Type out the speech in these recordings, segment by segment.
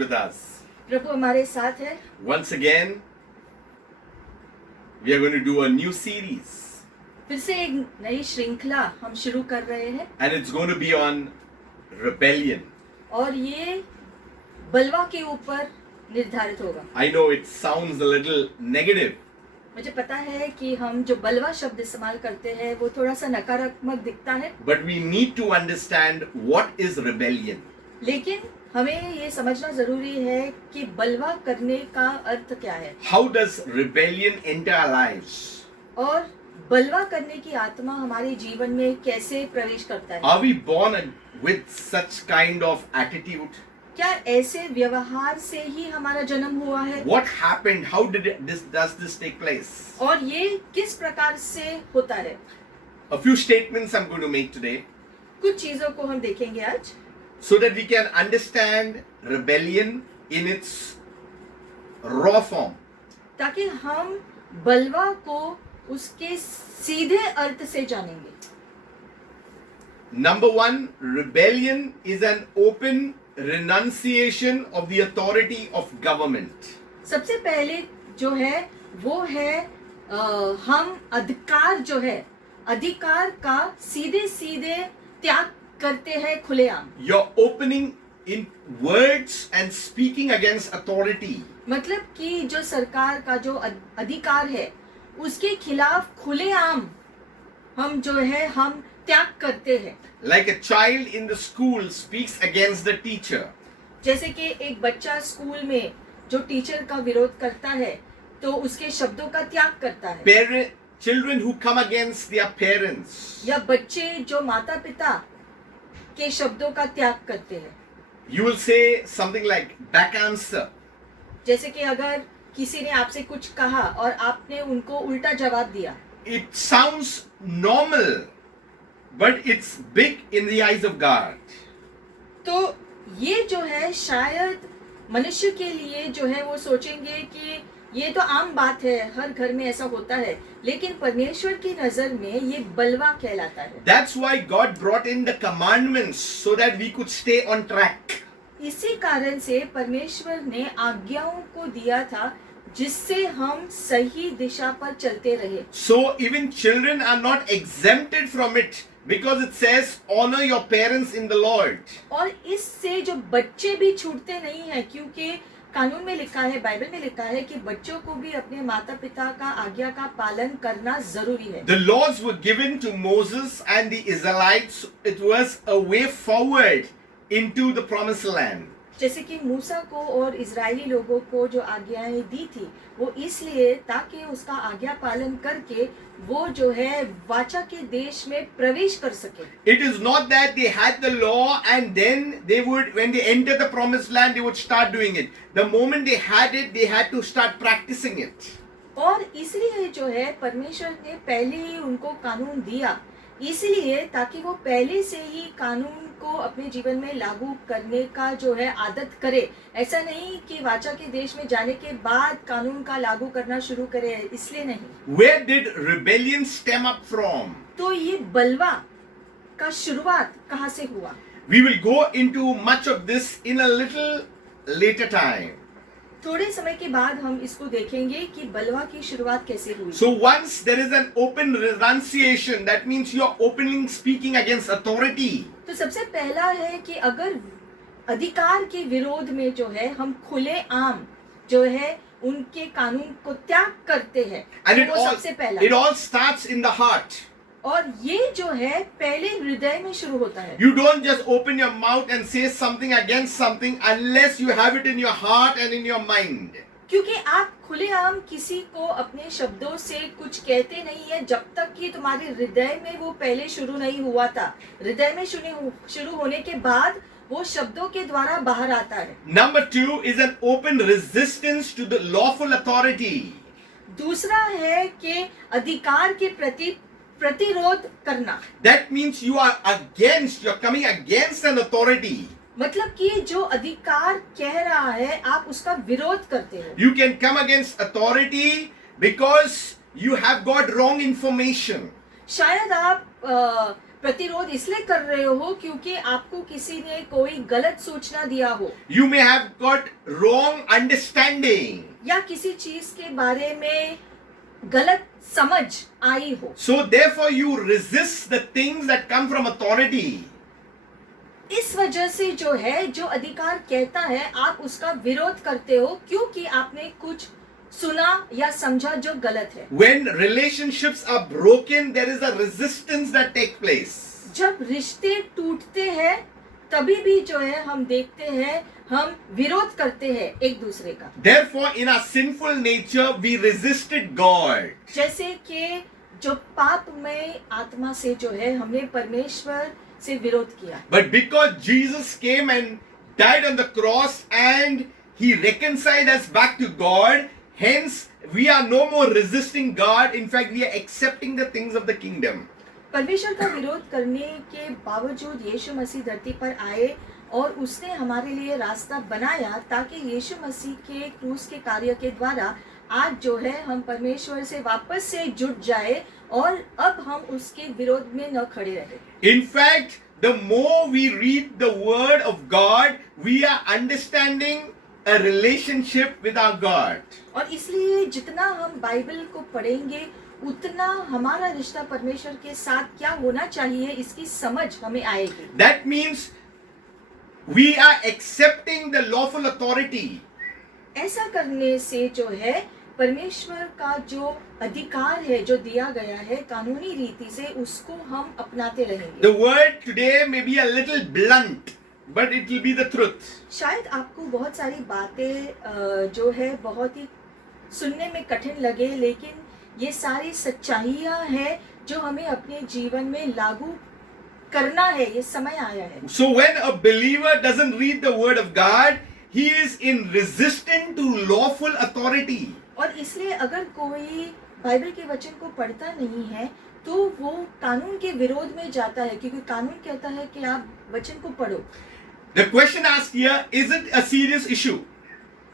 with us. प्रभु हमारे साथ है। Once again, we are going to do a new series. फिर से एक नई श्रृंखला हम शुरू कर रहे हैं And it's going to be on rebellion. और ये बलवा के ऊपर निर्धारित होगा। I know it sounds a little negative, मुझे पता है कि हम जो बलवा शब्द इस्तेमाल करते हैं वो थोड़ा सा नकारात्मक दिखता है, but we need to understand what is rebellion. लेकिन हमें ये समझना जरूरी है कि बलवा करने का अर्थ क्या है How does rebellion enter our lives? और बलवा करने की आत्मा हमारे जीवन में कैसे प्रवेश करता है। Are we born with such kind of attitude? क्या ऐसे व्यवहार से ही हमारा जन्म हुआ है What happened? How does this take place? और ये किस प्रकार से होता है। A few statements I'm going to make today कुछ चीजों को हम देखेंगे आज so that we can understand rebellion in its raw form. ताकि हम बलवा को उसके सीधे अर्थ से जानेंगे। Number one, rebellion is an open renunciation of the authority of government. सबसे पहले जो है वो है हम अधिकार का सीधे सीधे त्याग करते हैं खुलेआम। You're opening in words and speaking against authority. मतलब कि जो सरकार का जो अधिकार है उसके खिलाफ खुलेआम हम जो है हम त्याग करते हैं। Like a child in the school speaks against the teacher. जैसे कि एक बच्चा स्कूल में जो टीचर का विरोध करता है तो उसके शब्दों का त्याग करता है। Children who come against their parents. या बच्चे जो माता पिता के शब्दों का त्याग करते हैं। You will say something like back answer. जैसे कि अगर किसी ने आपसे कुछ कहा और आपने उनको उल्टा जवाब दिया। It sounds normal, but it's big in the eyes of God. तो ये जो है शायद मनुष्य के लिए जो है वो सोचेंगे कि ये तो आम बात है, हर घर में ऐसा होता है, लेकिन परमेश्वर की नजर में ये बलवा कहलाता है। That's why God brought in the commandments so that we could stay on track. इसी कारण से परमेश्वर ने आज्ञाओं को दिया था जिससे हम सही दिशा पर चलते रहे। So even children are not exempted from it because it says honor your parents in the Lord. और इससे जो बच्चे भी छूटते नहीं हैं क्योंकि कानून में लिखा है, बाइबल में लिखा है कि बच्चों को भी अपने माता पिता का आज्ञा का पालन करना जरूरी है। The laws were given to Moses and the Israelites. It was a way forward into the promised land. जैसे कि मूसा को और इजरायली लोगों को जो आज्ञाएं दी थी वो इसलिए ताकि उसका आज्ञा पालन करके वो जो है वाचा के देश में प्रवेश कर सके। It is not that they had the law and then they would, when they enter the promised land, they would start doing it. The moment they had it, they had to start practicing it. और इसलिए जो है परमेश्वर ने पहले ही उनको कानून दिया इसलिए ताकि वो पहले से ही कानून को अपने जीवन में लागू करने का जो है आदत करे। ऐसा नहीं कि वाचा के देश में जाने के बाद कानून का लागू करना शुरू करे, इसलिए नहीं। Where did rebellion stem up from? तो ये बलवा का शुरुआत कहाँ से हुआ? We will go into much of this in a little later time. थोड़े समय के बाद हम इसको देखेंगे कि बलवा की शुरुआत कैसे हुई। So once there is an open renunciation, that means you are openly speaking against authority. तो सबसे पहला है कि अगर अधिकार के विरोध में जो है हम खुले आम जो है उनके कानून को त्याग करते हैं, And तो वो सबसे पहला। it all starts in the heart. और ये जो है पहले हृदय में शुरू होता है। You don't just open your mouth and say something against something unless you have it in your heart and in your mind. क्योंकि आप खुलेआम किसी को अपने शब्दों से कुछ कहते नहीं है जब तक कि तुम्हारे हृदय में वो पहले शुरू नहीं हुआ था। हृदय में शुरू होने के बाद वो शब्दों के द्वारा बाहर आता है। Number 2 is an open resistance to the lawful authority. दूसरा है कि अधिकार के प्रति प्रतिरोध करना। That means you're coming against an authority. मतलब कि जो अधिकार कह रहा है आप उसका विरोध करते हो। You can come against authority because you have got wrong information. शायद आप प्रतिरोध इसलिए कर रहे हो क्योंकि आपको किसी ने कोई गलत सूचना दिया हो, You may have got wrong understanding. या किसी चीज के बारे में गलत समझ आई हो। So therefore you resist the things that come from authority. इस वजह से जो है, जो अधिकार कहता है, आप उसका विरोध करते हो क्योंकि आपने कुछ सुना या समझा जो गलत है। When relationships are broken, there is a resistance that takes place. जब रिश्ते टूटते हैं तभी भी जो है हम देखते हैं, हम विरोध करते हैं एक दूसरे का। Therefore, in our sinful nature, we resisted God. जैसे कि जो पाप में आत्मा से जो है हमने परमेश्वर से विरोध किया, But because Jesus came and died on the cross and he reconciled us back to God, hence we are no more resisting God. In fact, we are accepting the things of the kingdom. परमेश्वर का विरोध करने के बावजूद यीशु मसीह धरती पर आए और उसने हमारे लिए रास्ता बनाया ताकि यीशु मसीह के क्रूस के कार्य के द्वारा आज जो है हम परमेश्वर से वापस से जुड़ जाए और अब हम उसके विरोध में न खड़े रहे। In fact, the more we read the word of God, we are understanding a relationship with our God. और इसलिए जितना हम बाइबल को पढ़ेंगे उतना हमारा रिश्ता परमेश्वर के साथ क्या होना चाहिए इसकी समझ हमें आएगी। That means we are accepting the lawful authority. ऐसा करने से जो है परमेश्वर का जो अधिकार है, जो दिया गया है कानूनी रीति से, उसको हम अपनाते रहेंगे। The word today may be a little blunt, but it will be the truth. शायद आपको बहुत सारी बातें जो है बहुत ही सुनने में कठिन लगे, लेकिन ये सारी सच्चाइयाँ हैं जो हमें अपने जीवन में लागू करना है, ये समय आया है। So when a believer doesn't read the word of God, he is in resistance to lawful authority. और इसलिए अगर कोई बाइबल के वचन को पढ़ता नहीं है तो वो कानून के विरोध में जाता है, क्योंकि कानून कहता है कि आप वचन को पढ़ो। The question asked here, is it a serious issue?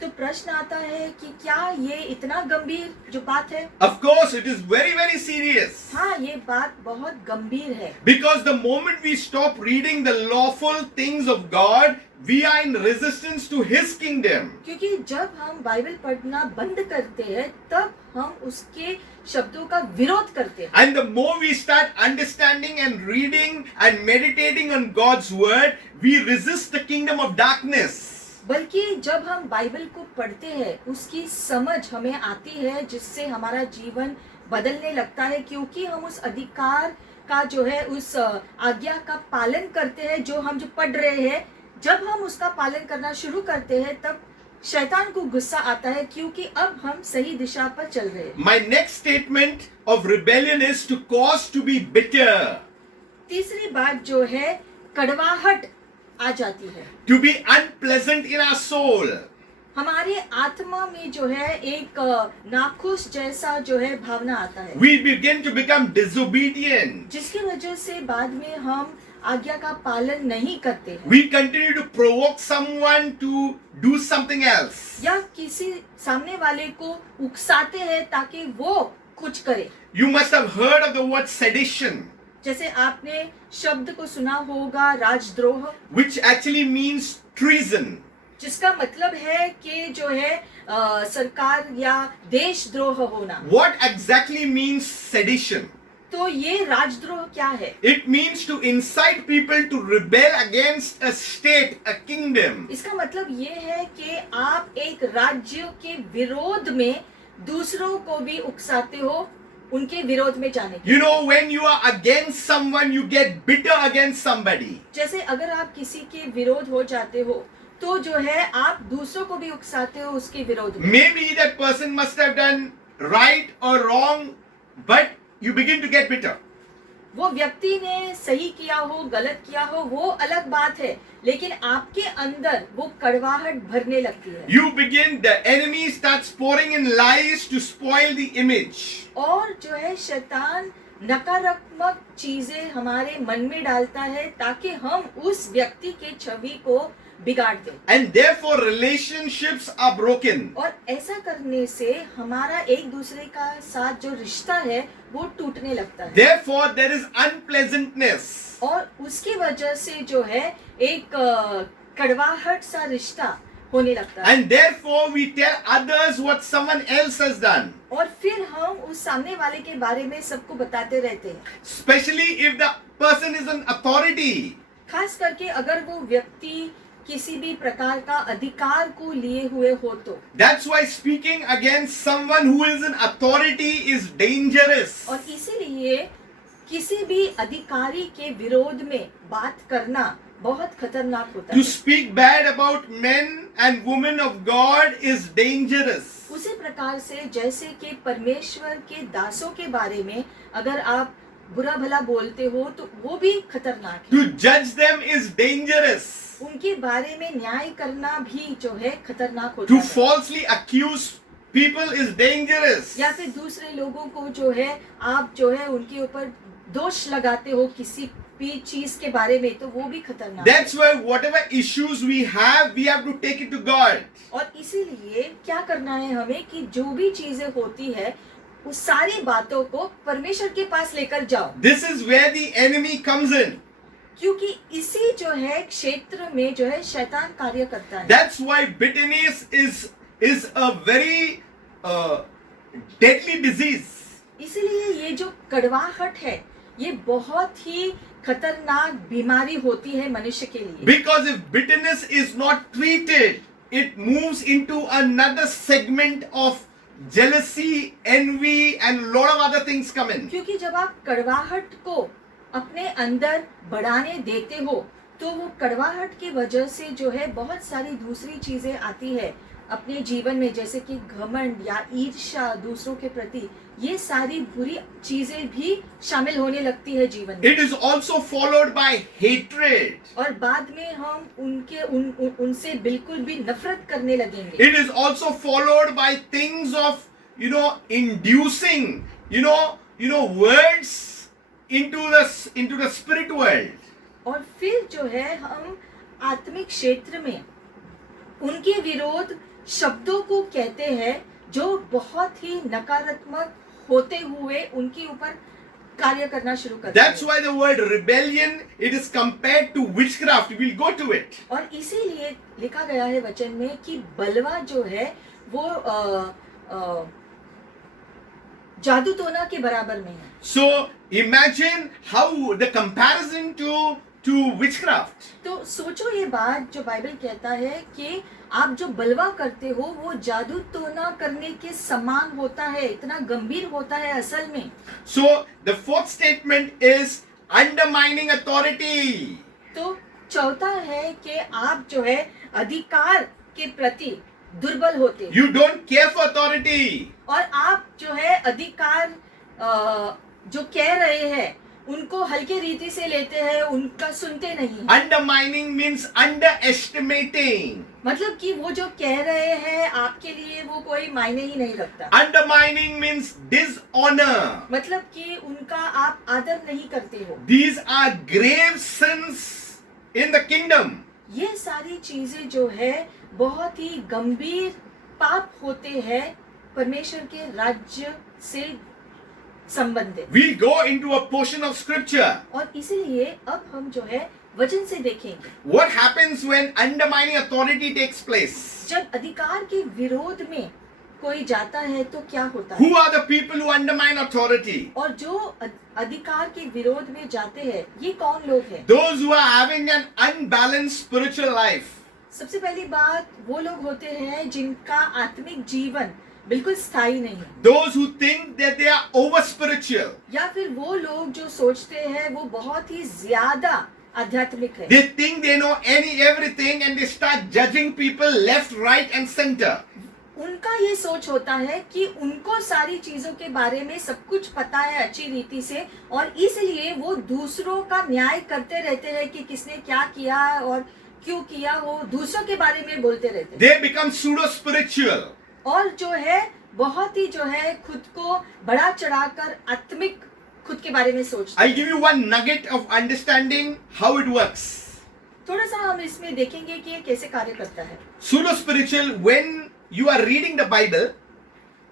तो प्रश्न आता है कि क्या ये इतना गंभीर जो बात है? Of course, it is very, very serious. हाँ, ये बात बहुत गंभीर है, Because the moment we stop reading the lawful things of God, we are in resistance to His kingdom. क्योंकि जब हम बाइबल पढ़ना बंद करते हैं तब हम उसके शब्दों का विरोध करते हैं। And the more we start understanding and reading and meditating on God's word, we resist the kingdom of darkness. बल्कि जब हम बाइबल को पढ़ते हैं उसकी समझ हमें आती है, जिससे हमारा जीवन बदलने लगता है, क्योंकि हम उस अधिकार का जो है, उस आज्ञा का पालन करते हैं जो हम जो पढ़ रहे हैं। जब हम उसका पालन करना शुरू करते हैं तब शैतान को गुस्सा आता है, क्योंकि अब हम सही दिशा पर चल रहे हैं। My next statement of rebellion is to cause to be bitter. तीसरी बात जो है कड़वाहट आ जाती है, To be unpleasant in our soul. हमारे आत्मा में जो है एक नाखुश जैसा जो है भावना आता है, We begin to become disobedient. जिसकी वजह से बाद में हम आज्ञा का पालन नहीं करते हैं, We continue to provoke someone to do something else. या किसी सामने वाले को उकसाते हैं ताकि वो कुछ करे। You must have heard of the word sedition, जैसे आपने शब्द को सुना होगा राजद्रोह, which actually means treason. जिसका मतलब है कि जो है सरकार या देशद्रोह होना। What exactly means sedition? तो ये राजद्रोह क्या है? It means to incite people to rebel against a state, a kingdom. इसका मतलब ये है कि आप एक राज्य के विरोध में दूसरों को भी उकसाते हो उनके विरोध में जाने के। You know, when you are against someone, you get bitter against somebody. जैसे अगर आप किसी के विरोध हो जाते हो तो जो है आप दूसरों को भी उकसाते हो उसके विरोध में। Maybe that person must have done right or wrong, but you begin to get bitter. वो व्यक्ति ने सही किया हो गलत किया हो वो अलग बात है, लेकिन आपके अंदर वो कड़वाहट भरने लगती है। You begin, the enemy starts pouring in lies to spoil the image. और जो है शैतान नकारात्मक चीजें हमारे मन में डालता है ताकि हम उस व्यक्ति के छवि को बिगाड़ दे। And therefore relationships are broken. और ऐसा करने से हमारा एक दूसरे का साथ जो रिश्ता है वो टूटने लगता है। Therefore there is unpleasantness. और उसकी वजह से जो है एक कड़वाहट सा रिश्ता होने लगता है। And therefore we tell others what someone else has done. और फिर हम उस सामने वाले के बारे में सबको बताते रहते हैं, Especially if the person is an authority. खास करके अगर वो व्यक्ति किसी भी प्रकार का अधिकार को लिए हुए हो तो। That's why speaking against someone who is an authority is dangerous. और इसीलिए किसी भी अधिकारी के विरोध में बात करना बहुत खतरनाक होता To है। speak bad about men and women of God is dangerous. उसी प्रकार से जैसे कि परमेश्वर के दासों के बारे में अगर आप बुरा भला बोलते हो तो वो भी खतरनाक है। To judge them is dangerous. उनके बारे में न्याय करना भी जो है खतरनाक होता To है। falsely accuse people is dangerous. या फिर दूसरे लोगों को जो है आप जो है उनके ऊपर दोष लगाते हो किसी भी चीज के बारे में तो वो भी खतरनाक है। That's why whatever issues we have to take it to God. और इसीलिए क्या करना है हमें कि जो भी चीजें होती है उस सारी बातों को परमेश्वर के पास लेकर जाओ, This is where the enemy comes in. क्योंकि इसी जो है क्षेत्र में जो है शैतान कार्य करता है। That's why bitterness is a very deadly disease. इसीलिए ये जो कड़वाहट है ये बहुत ही खतरनाक बीमारी होती है मनुष्य के लिए। Because if bitterness is not treated, it moves into another segment of jealousy, envy, and lot of other things come in. क्योंकि जब आप कड़वाहट को अपने अंदर बढ़ाने देते हो तो वो कड़वाहट की वजह से जो है बहुत सारी दूसरी चीजें आती है अपने जीवन में, जैसे कि घमंड या ईर्ष्या दूसरों के प्रति, ये सारी बुरी चीजें भी शामिल होने लगती है जीवन में। It is also followed by hatred. और बाद में हम उनसे बिल्कुल भी नफरत करने लगेंगे। It is also followed by things of, inducing, words into the spirit world. और फिर जो है हम आत्मिक क्षेत्र में उनके विरोध शब्दों को कहते हैं जो बहुत ही नकारात्मक होते हुए उनके ऊपर कार्य करना शुरू करते That's हैं। why the word rebellion, it is compared to witchcraft. We'll go to it. और इसीलिए लिखा गया है वचन में कि बलवा जो है वो जादू टोना के बराबर में है। So imagine how the comparison to witchcraft. तो सोचो ये बात जो बाइबल कहता है कि आप जो बलवा करते हो वो जादू टोना करने के समान होता है, इतना गंभीर होता है असल में। So the fourth statement is undermining authority. तो चौथा है कि आप जो है अधिकार के प्रति दुर्बल होते हो You don't care for authority. और आप जो है अधिकार जो कह रहे हैं उनको हल्के रीति से लेते हैं, उनका सुनते नहीं। Undermining means underestimating. मतलब कि वो जो कह रहे हैं आपके लिए वो कोई मायने ही नहीं रखता। Undermining means dishonor. मतलब कि उनका आप आदर नहीं करते हो। These are grave sins in the kingdom. ये सारी चीजें जो है बहुत ही गंभीर पाप होते हैं परमेश्वर के राज्य से संबंधित। We'll go into a portion of scripture. और इसीलिए अब हम जो है वचन से देखेंगे What happens when undermining authority takes place? जब अधिकार के विरोध में कोई जाता है तो क्या होता है। Who are the people who undermine authority? और जो अधिकार के विरोध में जाते हैं ये कौन लोग हैं। Those who are having an unbalanced spiritual life. सबसे पहली बात वो लोग होते हैं जिनका आत्मिक जीवन बिल्कुल स्थायी नहीं है। Those who think that they are over spiritual. या फिर वो लोग जो सोचते हैं वो बहुत ही ज्यादा आध्यात्मिक है। They think they know everything and they start judging people left, right and center. उनका ये सोच होता है कि उनको सारी चीजों के बारे में सब कुछ पता है अच्छी रीति से और इसलिए वो दूसरों का न्याय करते रहते हैं कि किसने क्या किया और क्यों किया, वो दूसरों के बारे में बोलते रहते हैं। They become pseudo spiritual. और जो है बहुत ही जो है खुद को बड़ा चढ़ाकर आत्मिक खुद के बारे में सोचते I'll हैं। give you one nugget of understanding how it works. थोड़ा सा हम इसमें देखेंगे कि ये कैसे कार्य करता है। Pseudo spiritual, when you are reading the Bible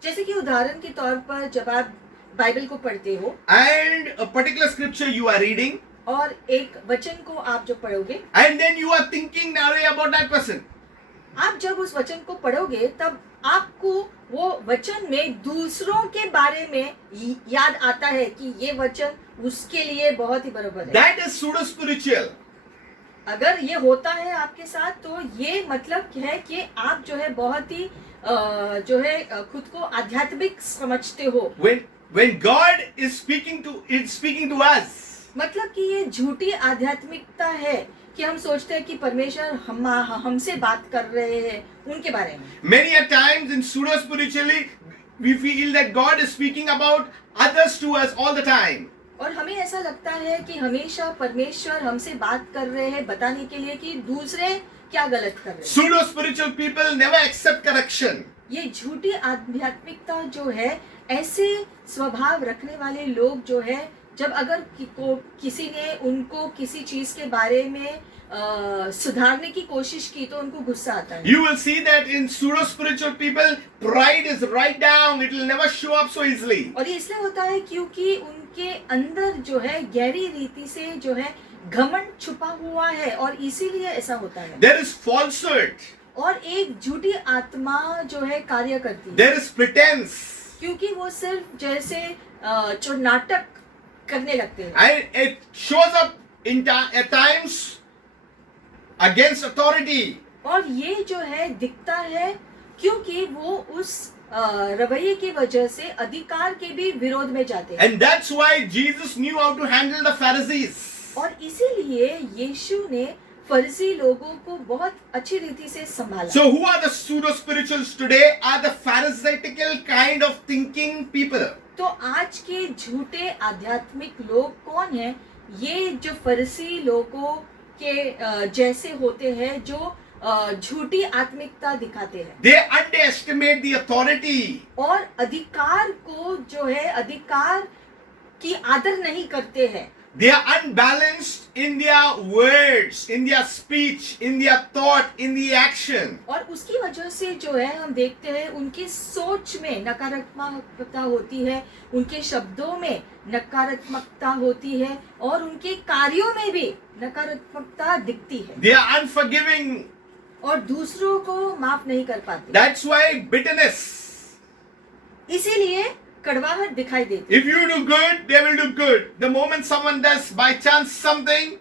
जैसे कि उदाहरण के तौर पर जब आप बाइबल को पढ़ते हो and a particular scripture you are reading, और एक वचन को आप जब पढ़ोगे, and then you are thinking narrowly about that person. आप जब उस वचन को पढ़ोगे तब आपको वो वचन में दूसरों के बारे में याद आता है कि ये वचन उसके लिए बहुत ही बराबर है। That is pseudo spiritual. अगर ये होता है आपके साथ तो ये मतलब है कि आप जो है बहुत ही जो है खुद को आध्यात्मिक समझते हो। When God is speaking to us, मतलब कि ये झूठी आध्यात्मिकता है कि हम सोचते हैं कि परमेश्वर हमसे बात कर रहे हैं उनके बारे में। many a times in pseudo spiritually we feel that God is speaking about others to us all the time. और हमें ऐसा लगता है कि हमेशा परमेश्वर हमसे बात कर रहे हैं बताने के लिए कि दूसरे क्या गलत कर रहे हैं। Pseudo spiritual people never accept correction. ये झूठी आध्यात्मिकता जो है, ऐसे स्वभाव रखने वाले लोग जो है, जब अगर किसी ने उनको किसी चीज के बारे में सुधारने की कोशिश की तो उनको गुस्सा आता है। You will see that in pseudo spiritual people, pride is right down. It will never show up so easily. और ये इसलिए होता है क्योंकि उनके अंदर जो है गहरी रीति से जो है घमंड छुपा हुआ है और इसीलिए ऐसा होता है। There is falsehood. और एक झूठी आत्मा जो है कार्य करती है। There is pretense. क्योंकि वो सिर्फ जैसे जो नाटक करने लगते हैं। And it shows up at times against authority. और ये जो है दिखता है क्योंकि वो उस रवैये की वजह से अधिकार के भी विरोध में जाते हैं। And that's why Jesus knew how to handle the Pharisees. और इसीलिए यीशु ने फरीसी लोगों को बहुत अच्छी रीति से संभाला। So who are the pseudo spirituals today? Are the pharisaical kind of thinking people. तो आज के झूठे आध्यात्मिक लोग कौन हैं? ये जो फरीसी लोगों के जैसे होते हैं, जो झूठी आत्मिकता दिखाते हैं। They underestimate the authority. और अधिकार को जो है, अधिकार की आदर नहीं करते हैं। They are unbalanced in their words, in their speech, in their thought, in the action. और उसकी वजह से जो है हम देखते हैं उनकी सोच में नकारात्मकता होती है, उनके शब्दों में नकारात्मकता होती है और उनके कार्यों में भी नकारात्मकता दिखती है। They are unforgiving. और दूसरों को माफ नहीं कर पाते। That's why bitterness. इसीलिए कड़वाहट दिखाई देती। If you do good, they will do good. The moment someone does by chance something,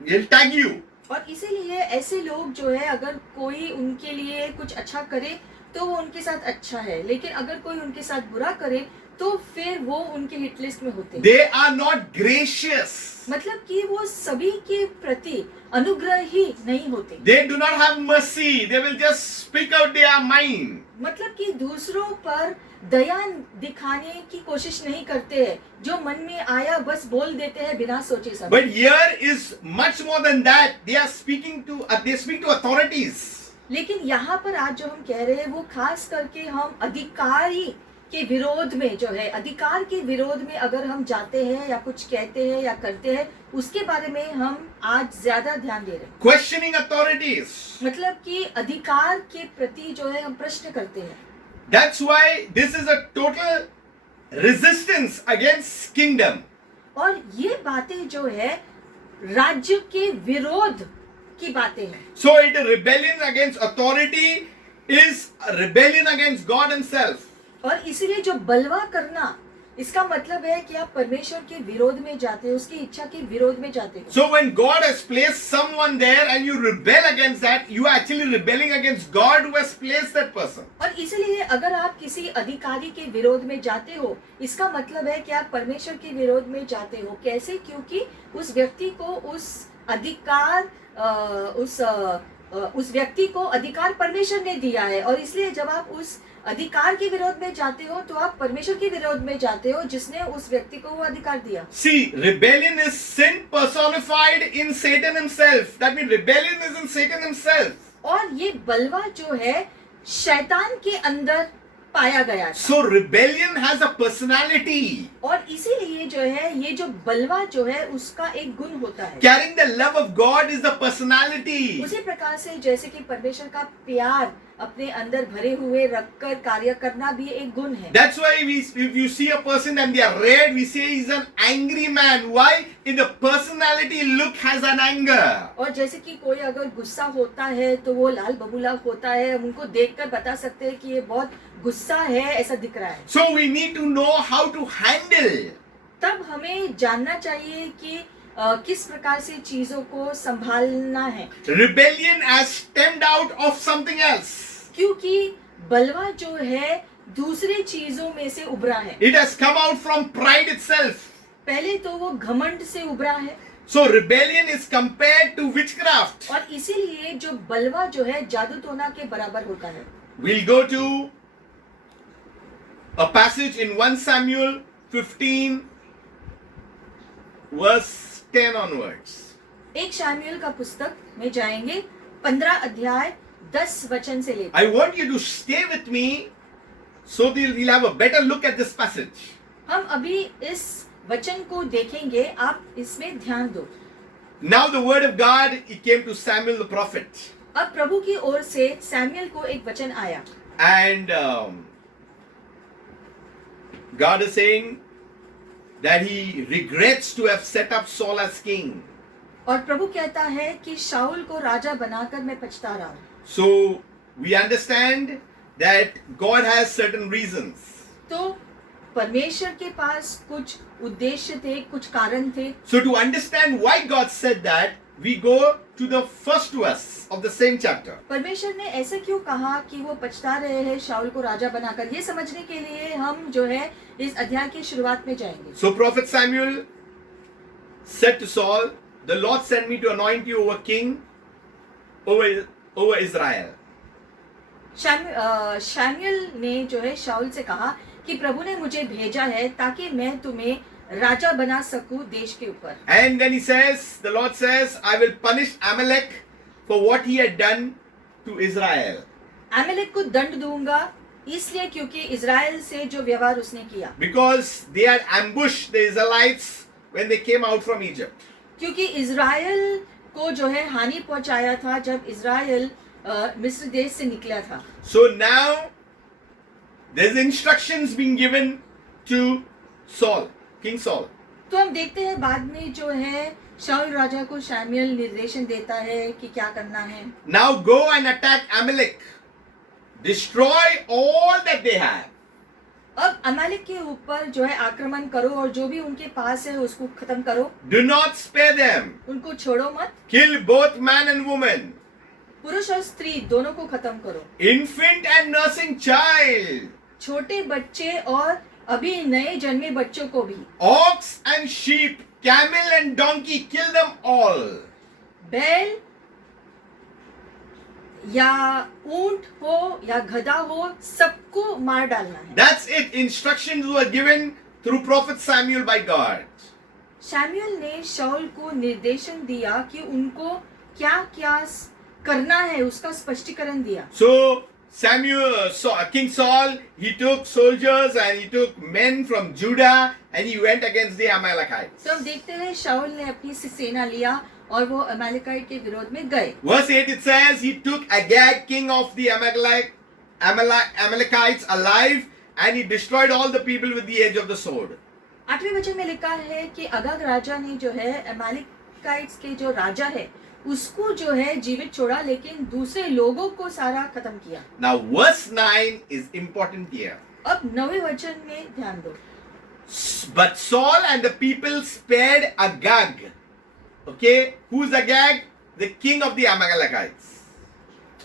they'll tag you. और इसीलिए ऐसे लोग जो है, अगर कोई उनके लिए कुछ अच्छा करे तो वो उनके साथ अच्छा है, लेकिन अगर कोई उनके साथ बुरा करे तो फिर वो उनके हिट लिस्ट में होते हैं। They are not gracious. मतलब कि वो सभी के प्रति अनुग्रही नहीं होते। They do not have mercy. They will just speak out their mind. मतलब कि दूसरों पर दया दिखाने की कोशिश नहीं करते हैं, जो मन में आया बस बोल देते हैं बिना सोचे समझे। But here is much more than that. They speak to authorities. लेकिन यहाँ पर आज जो हम कह रहे हैं वो खास करके हम अधिकारी के विरोध में जो है, अधिकार के विरोध में अगर हम जाते हैं या कुछ कहते हैं या करते हैं, उसके बारे में हम आज ज्यादा ध्यान दे रहे हैं। Questioning authorities. मतलब कि अधिकार के प्रति जो है हम प्रश्न करते हैं। That's why this is a total resistance against kingdom. और ये बातें जो है राज्य के विरोध की बातें हैं। So it is rebellion against authority is a rebellion against God himself. और इसीलिए जो बलवा करना, इसका मतलब है कि आप परमेश्वर के विरोध में जाते हो, उसकी इच्छा के विरोध में जाते हो। So when God has placed someone there and you rebel against that, you are actually rebelling against God who has placed that person. और इसीलिए अगर आप किसी अधिकारी के विरोध में जाते हो, इसका मतलब है कि आप परमेश्वर के विरोध में जाते हो। कैसे? क्योंकि उस व्यक्ति को उस अधिकार उस व्यक्ति को अधिकार परमेश्वर ने दिया है, और इसलिए जब आप उस अधिकार के विरोध में जाते हो तो आप परमेश्वर के विरोध में जाते हो जिसने उस व्यक्ति को वो अधिकार दिया। See, rebellion is sin personified in Satan himself. That means rebellion is in Satan himself. और ये बलवा जो है शैतान के अंदर पाया गया था। So rebellion has a personality. और इसीलिए जो है ये जो बलवा जो है उसका एक गुण होता है। Carrying the love of God is the personality. उसी प्रकार से जैसे कि परमेश्वर का प्यार अपने अंदर भरे हुए रखकर कार्य करना भी एक गुण है। That's why if you see a person and they are red, we say he's an angry man. Why? In the personality look has an anger. और जैसे कि कोई अगर गुस्सा होता है तो वो लाल बबूला होता है, हम उनको देखकर बता सकते हैं कि ये बहुत गुस्सा है, ऐसा दिख रहा है। So we need to know how to handle. तब हमें जानना चाहिए कि किस प्रकार से चीजों को संभालना है, Rebellion as stemmed out of something else. क्योंकि बलवा जो है दूसरी चीजों में से उभरा है। It has come out from pride itself. पहले तो वो घमंड से उभरा है, So rebellion is compared to witchcraft. और इसीलिए जो बलवा जो है जादू टोना के बराबर होता है। We'll go to a passage in 1 Samuel 15 verse 10 onwards. एक शामुएल का पुस्तक में जाएंगे 15 अध्याय 10 वचन से लेकर। I want you to stay with me so that we'll have a better look at this passage. हम अभी इस वचन को देखेंगे, आप इसमें ध्यान दो। Now the word of God, it came to Samuel the prophet. अब प्रभु की ओर से सैमुएल को एक वचन आया, And God is saying that he regrets to have set up Saul as king. और प्रभु कहता है कि शाऊल को राजा बनाकर मैं पछता रहा हूँ। So we understand that God has certain reasons. तो परमेश्वर के पास कुछ उद्देश्य थे, कुछ कारण थे। So to understand why God said that, we go to the first verse of the same chapter. परमेश्वर ने ऐसे क्यों कहा कि वो पछता रहे हैं शाऊल को राजा बनाकर, ये समझने के लिए हम जो है इस अध्याय की शुरुआत में जाएंगे। So prophet Samuel said to Saul, "The Lord sent me to anoint you over king over Israel." शमूएल ने जो है शाऊल से कहा कि प्रभु ने मुझे भेजा है ताकि मैं तुम्हें राजा बना सकूं देश के ऊपर। And then he says, the Lord says, "I will punish Amalek for what he had done to Israel." अमेलेक को दंड दूंगा इसलिए क्योंकि इजराइल से जो व्यवहार उसने किया, Because they had ambushed the Israelites when they came out from Egypt. क्योंकि इजराइल को जो है हानि पहुंचाया था जब इजराइल मिस्र देश से निकला था। So now there's instructions being given to Saul, King Saul. तो हम देखते हैं बाद में जो है शाऊल राजा को शमूएल निर्देशन देता है कि क्या करना है। Now go and attack Amalek. Destroy all that they have. अब अमालेक के ऊपर जो है आक्रमण करो और जो भी उनके पास है उसको खत्म करो, Do not spare them. उनको छोड़ो मत, Kill both man and woman, पुरुष और स्त्री दोनों को खत्म करो, infant and nursing child, छोटे बच्चे और अभी नए जन्मे बच्चों को भी, ox and sheep, camel and donkey, kill them all. बैल या ऊंट हो या गधा हो सबको मार डालना है। That's it. Instructions were given through prophet Samuel by God. शमूएल ने शाऊल को निर्देशन दिया कि उनको क्या क्या करना है, उसका स्पष्टीकरण दिया। So King Saul, he took soldiers and he took men from Judah and he went against the Amalekites. तो हम देखते हैं शाऊल ने अपनी सी सेना लिया और वो अमालेकाइट के विरोध में गए। Verse 8 it says, he took Agag, king of the Amalekites, alive, and he destroyed all the people with the edge of the sword. 8वें वचन में लिखा है कि अगाग राजा ने जो है अमालेकाइट्स के जो राजा है उसको जो है जीवित छोड़ा, लेकिन दूसरे लोगों को सारा खत्म किया। Now verse 9 is important here. अब 9वें वचन में ध्यान दो। But Saul and the people spared Agag. Okay, who's Agag? The king of the Amalekites.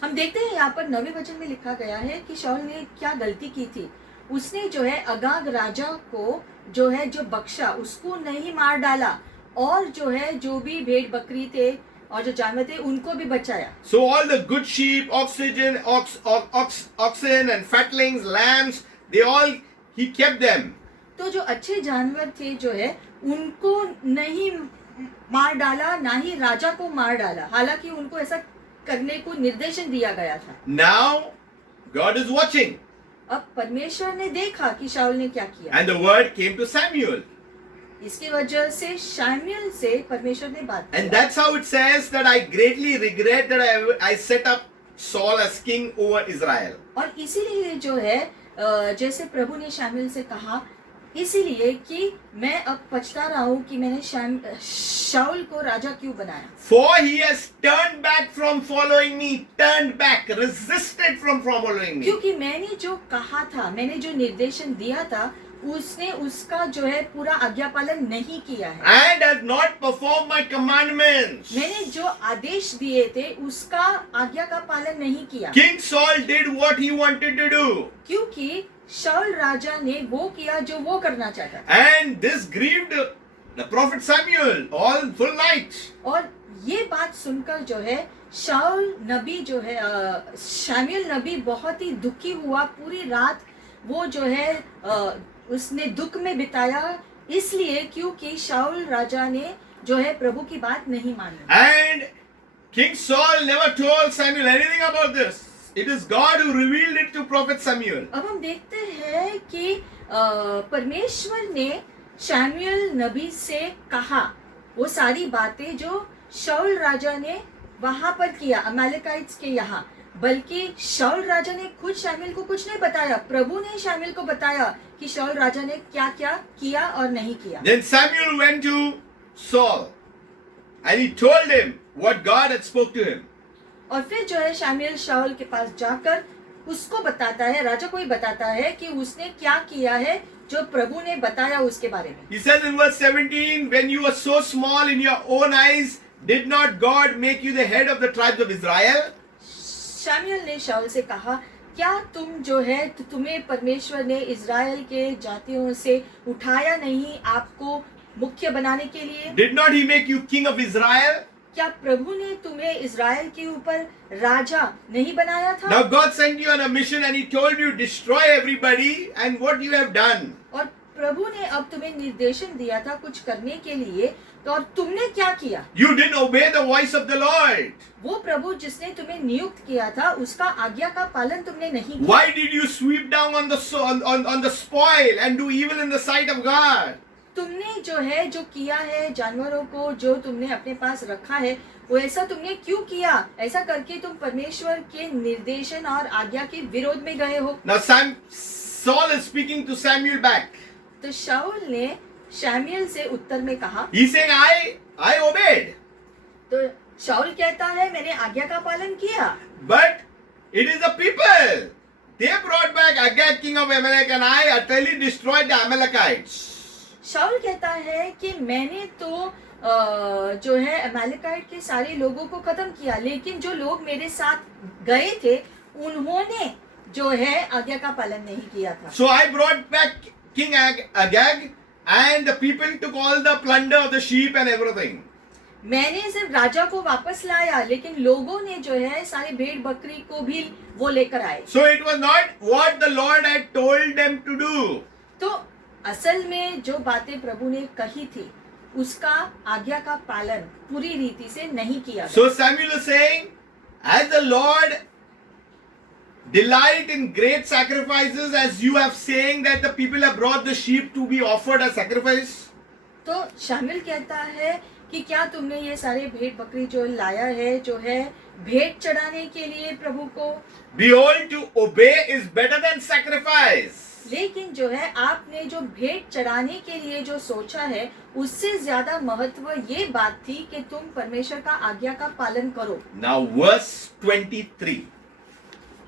हम देखते हैं यहाँ पर 9वें वचन में लिखा गया है कि शाऊल ने क्या गलती की थी। उसने जो है अगाग राजा को जो है जो बख्शा, उसको नहीं मार डाला, और जो है जो भी भेड़ बकरी थे और जो जानवर थे उनको भी बचाया। So all the good sheep, oxen and fatlings, lambs, he kept them. तो जो अच्छे जानवर थे जो है उनको नहीं मार डाला, ना ही राजा को मार डाला, हालांकि उनको ऐसा करने को निर्देशन दिया गया था। Now God is watching. अब परमेश्वर ने देखा कि शाऊल ने क्या किया, And the word came to Samuel. इसकी वजह से शामुएल से परमेश्वर ने बात And की। that's how it says that I greatly regret that I set up Saul as king over Israel. और इसीलिए जो है जैसे प्रभु ने शामुएल से कहा, इसीलिए कि मैं अब पछता रहा हूँ कि मैंने शाऊल को राजा क्यों बनाया। For he has turned back from following me, turned back, resisted from following me. क्योंकि मैंने जो कहा था, मैंने जो निर्देशन दिया था, उसने उसका जो है पूरा आज्ञा पालन नहीं किया है। And has not performed my commandments. मैंने जो आदेश दिए थे उसका आज्ञा का पालन नहीं किया, King Saul did what he wanted to do. क्योंकि शाऊल राजा ने वो किया जो वो करना चाहता था। And this grieved the prophet Samuel all full night. और ये बात सुनकर जो है शाऊल नबी जो है शामुएल नबी बहुत ही दुखी हुआ, पूरी रात वो जो है उसने दुख में बिताया, इसलिए क्योंकि शाऊल राजा ने जो है प्रभु की बात नहीं मानी। And King Saul never told Samuel anything about this. It is God who revealed it to prophet Samuel. अब हम देखते हैं कि परमेश्वर ने शामुएल नबी से कहा वो सारी बातें जो शाऊल राजा ने वहां पर किया, अमालेकाइट्स के यहाँ, बल्कि शाऊल राजा ने खुद शामुएल को कुछ नहीं बताया, प्रभु ने शामुएल को बताया कि शाऊल राजा ने क्या क्या किया और नहीं किया। Then Samuel went to Saul and he told him what God had spoke to him. और फिर जो है शामुएल शाऊल के पास जाकर उसको बताता है, राजा को ही बताता है कि उसने क्या किया है जो प्रभु ने बताया उसके बारे में। He says in verse 17, when you were so small in your own eyes, did not God make you the head of the tribes of Israel? Samuel ने शाऊल से कहा, क्या तुम जो है तुम्हें परमेश्वर ने इज़राइल के जातियों से उठाया नहीं आपको मुख्य बनाने के लिए? Did not he make you king of Israel? क्या प्रभु ने तुम्हें इज़राइल के ऊपर राजा नहीं बनाया था? Now God sent you on a mission and he told you destroy everybody, and what you have done. और प्रभु ने अब तुम्हें निर्देशन दिया था कुछ करने के लिए, तो और तुमने क्या किया? You didn't obey the voice of the Lord. वो प्रभु जिसने तुम्हें नियुक्त किया था उसका आज्ञा का पालन तुमने नहीं किया। Why did you sweep down on the spoil and do evil in the sight of God? तुमने जो है जो किया है जानवरों को जो तुमने अपने पास रखा है वो ऐसा तुमने क्यों किया? ऐसा करके तुम परमेश्वर के निर्देशन और आज्ञा के विरोध में गए हो। Now Saul is speaking to Samuel back. तो शाऊल ने शामुएल से उत्तर में कहा, He's saying, I obeyed. तो शाऊल कहता है मैंने आज्ञा का पालन किया, But it is the people. They brought back Agag, king of Amalek, and I utterly destroyed the Amalekites. शाऊल कहता है कि मैंने तो जो है अमालेकाइट के सारे लोगों को खत्म किया, लेकिन जो लोग मेरे साथ गए थे उन्होंने जो है आज्ञा का पालन नहीं किया था। So I brought back King Agag, and the people took all the plunder of the sheep and everything. मैंने सिर्फ राजा को वापस लाया, लेकिन लोगों ने जो है सारे भेड़ बकरी को भी वो लेकर आए। So it was not what the Lord had told them to do. तो असल में जो बातें प्रभु ने कही थी उसका आज्ञा का पालन पूरी रीति से नहीं किया। So Samuel is saying, as the Lord delight in great sacrifices, as you have saying that the people have brought the sheep to be offered as sacrifice. तो शामिल कहता है कि क्या तुमने ये सारे भेड़ बकरी जो लाया है जो है भेंट चढ़ाने के लिए प्रभु को? Behold, to obey is better than sacrifice. लेकिन जो है आपने जो भेंट चढ़ाने के लिए जो सोचा है उससे ज्यादा महत्व ये बात थी कि तुम परमेश्वर का आज्ञा का पालन करो। Now verse 23.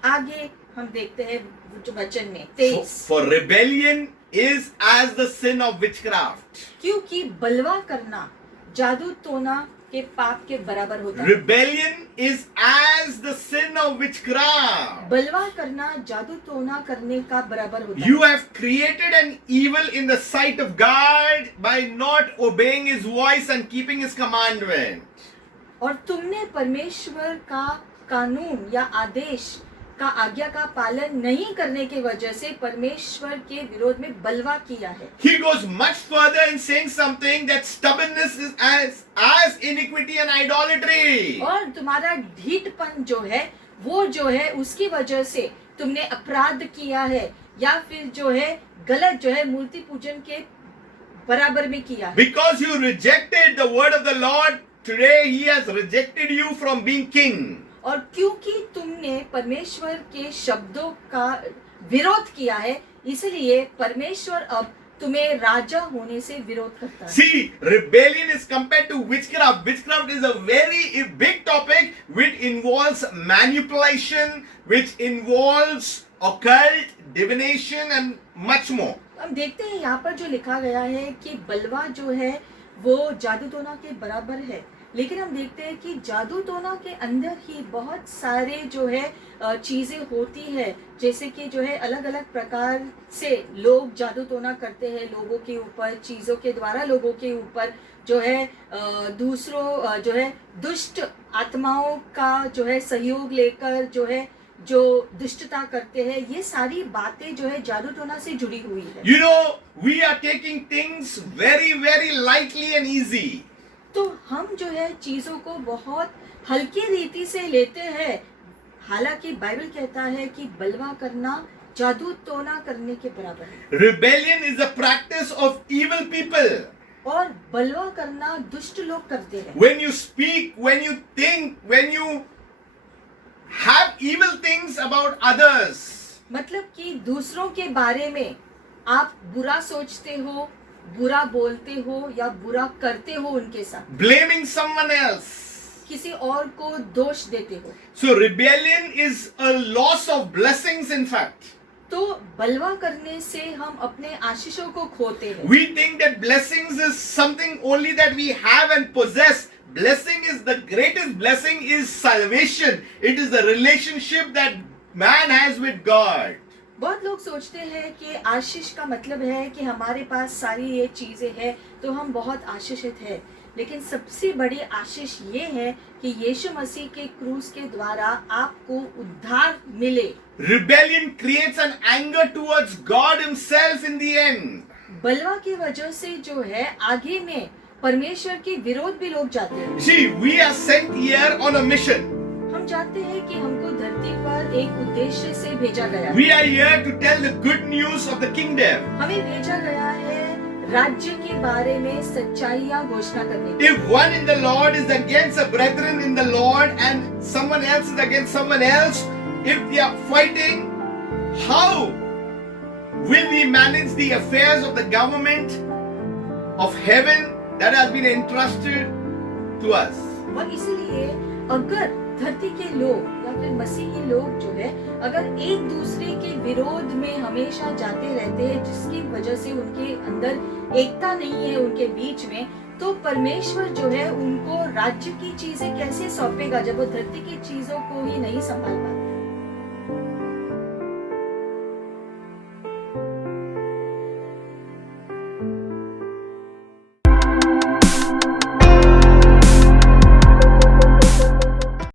आगे हम देखते हैं जो वचन में 23। For rebellion is as the sin of witchcraft. क्योंकि बलवा करना जादू टोना के पाप के बराबर होता है। Rebellion is as the sin of witchcraft. बलवा करना जादू टोना करने का बराबर होता है। You have created an evil in the sight of God by not obeying His voice and keeping His commandment. और तुमने परमेश्वर का कानून या आदेश का आज्ञा का पालन नहीं करने की वजह से परमेश्वर के विरोध में बलवा किया है। He goes much further in saying something that stubbornness is as iniquity and idolatry. और तुम्हारा ढीठपन जो है वो जो है उसकी वजह से तुमने अपराध किया है या फिर जो है गलत जो है मूर्ति पूजन के बराबर में किया है। Because you rejected the word of the Lord, today He has rejected you from being king. और क्योंकि तुमने परमेश्वर के शब्दों का विरोध किया है, इसलिए परमेश्वर अब तुम्हें राजा होने से विरोध करता है। See, rebellion is compared to witchcraft. Witchcraft is a very big topic which involves manipulation, which involves occult, divination and much more. हम देखते हैं यहाँ पर जो लिखा गया है कि बलवा जो है वो जादू टोना के बराबर है, लेकिन हम देखते हैं कि जादू टोना के अंदर ही बहुत सारे जो है चीज़ें होती है, जैसे कि जो है अलग अलग प्रकार से लोग जादू टोना करते हैं लोगों के ऊपर, चीज़ों के द्वारा लोगों के ऊपर जो है दूसरों जो है दुष्ट आत्माओं का जो है सहयोग लेकर जो है जो दुष्टता करते हैं, ये सारी बातें जो है जादू टोना से जुड़ी हुई है। You know, we are taking things very, very lightly and easy. तो हम जो है चीजों को बहुत हल्की रीति से लेते हैं, हालांकि बाइबल कहता है कि बलवा करना जादू टोना करने के बराबर है। Rebellion is a practice of evil people. और बलवा करना दुष्ट लोग करते हैं। When you speak, when you think, when you have evil things about others, मतलब कि दूसरों के बारे में आप बुरा सोचते हो, बुरा बोलते हो या बुरा करते हो उनके साथ, blaming someone else. किसी और को दोष देते हो, So rebellion is a loss of blessings in fact. तो बलवा करने से हम अपने आशीषों को खोते हैं। We think that blessings is something only that we have and possess. Blessing is the greatest blessing is salvation. It is the relationship that man has with God. बहुत लोग सोचते हैं कि आशीष का मतलब है कि हमारे पास सारी ये चीजें हैं तो हम बहुत आशीषित हैं, लेकिन सबसे बड़ी आशीष ये है कि यीशु मसीह के क्रूस के द्वारा आपको उद्धार मिले। Rebellion creates an anger towards God himself in the end. बलवा की वजह से जो है आगे में परमेश्वर के विरोध भी लोग जाते हैं। See, we are sent here on a mission. हम जानते हैं कि हमको धरती पर एक उद्देश्य से भेजा गया है। We are here to tell the good news of the kingdom. हमें भेजा गया है राज्य के बारे में सच्चाइयाँ घोषणा करने के। If one in the Lord is against a brethren in the Lord and someone else is against someone else, if they are fighting, how will we manage the affairs of the government of heaven that has been entrusted to us? और इसलिए अगर धरती के लोग या फिर मसीही लोग जो है अगर एक दूसरे के विरोध में हमेशा जाते रहते हैं, जिसकी वजह से उनके अंदर एकता नहीं है उनके बीच में, तो परमेश्वर जो है उनको राज्य की चीजें कैसे सौंपेगा जब वो धरती की चीजों को ही नहीं संभाल पाते।